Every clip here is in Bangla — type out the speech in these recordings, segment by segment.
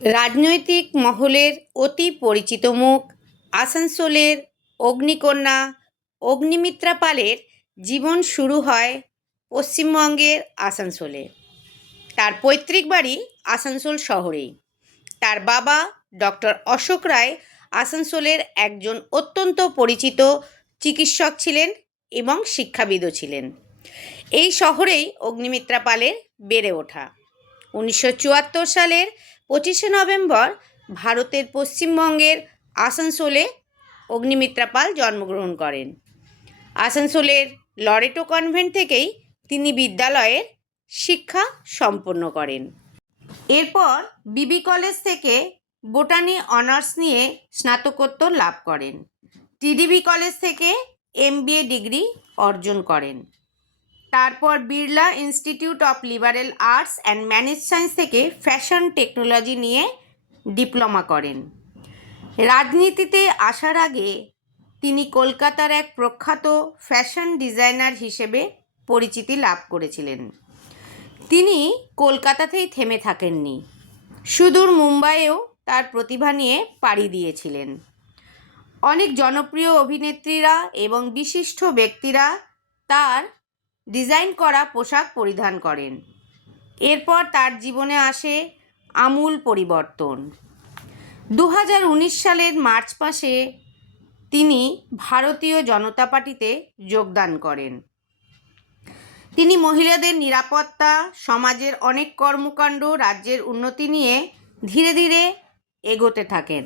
রাজনৈতিক মহলের অতি পরিচিত মুখ আসানসোলের অগ্নিকন্যা অগ্নিমিত্রা পালের জীবন শুরু হয় পশ্চিমবঙ্গের আসানসোলে। তার পৈতৃক বাড়ি আসানসোল শহরেই। তার বাবা ডক্টর অশোক রায় আসানসোলের একজন অত্যন্ত পরিচিত চিকিৎসক ছিলেন এবং শিক্ষাবিদও ছিলেন। এই শহরেই অগ্নিমিত্রা পালের বেড়ে ওঠা। 1974 সালের 25শে নভেম্বর ভারতের পশ্চিমবঙ্গের আসানসোলে অগ্নিমিত্রা পাল জন্মগ্রহণ করেন। আসানসোলের লরেটো কনভেন্ট থেকেই তিনি বিদ্যালয়ের শিক্ষা সম্পন্ন করেন। এরপর বিবি কলেজ থেকে বোটানি অনার্স নিয়ে স্নাতকোত্তর লাভ করেন। টিডিবি কলেজ থেকে MBA ডিগ্রি অর্জন করেন। তারপর Birla institute of liberal arts and manage science থেকে ফ্যাশন টেকনোলজি নিয়ে ডিপ্লোমা করেন। রাজনীতিতে আসার আগে তিনি কলকাতার এক প্রখ্যাত ফ্যাশন ডিজাইনার হিসেবে পরিচিতি লাভ করেছিলেন। তিনি কলকাতাতেই থেমে থাকেননি, সুদূর মুম্বাইয়েও তার প্রতিভা নিয়ে পাড়ি দিয়েছিলেন। অনেক জনপ্রিয় অভিনেত্রীরা এবং বিশিষ্ট ব্যক্তিরা তার ডিজাইন করা পোশাক পরিধান করেন। এরপর তার জীবনে আসে আমূল পরিবর্তন। 2019 সালের মার্চ মাসে তিনি ভারতীয় জনতা পার্টিতে যোগদান করেন। তিনি মহিলাদের নিরাপত্তা, সমাজের অনেক কর্মকাণ্ড, রাজ্যের উন্নতি নিয়ে ধীরে ধীরে এগোতে থাকেন।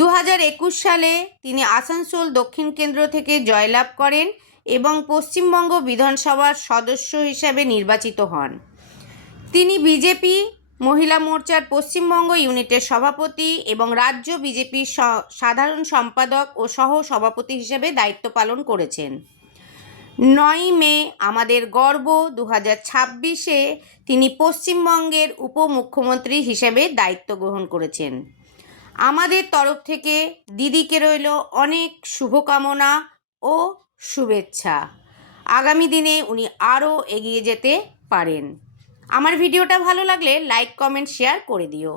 2021 সালে তিনি আসানসোল দক্ষিণ কেন্দ্র থেকে জয়লাভ করেন এবং পশ্চিমবঙ্গ বিধানসভার সদস্য হিসাবে নির্বাচিত হন। তিনি বিজেপি মহিলা মোর্চার পশ্চিমবঙ্গ ইউনিটের সভাপতি এবং রাজ্য বিজেপির সাধারণ সম্পাদক ও সহ সভাপতি হিসেবে দায়িত্ব পালন করেছেন। 9 মে আমাদের গর্ব 2026-এ তিনি পশ্চিমবঙ্গের উপমুখ্যমন্ত্রী হিসেবে দায়িত্ব গ্রহণ করেছেন। আমাদের তরফ থেকে দিদিকে রইল অনেক শুভকামনা ও শুভেচ্ছা। আগামী দিনে উনি আরও এগিয়ে যেতে পারেন। আমার ভিডিওটা ভালো লাগলে লাইক, কমেন্ট, শেয়ার করে দিও।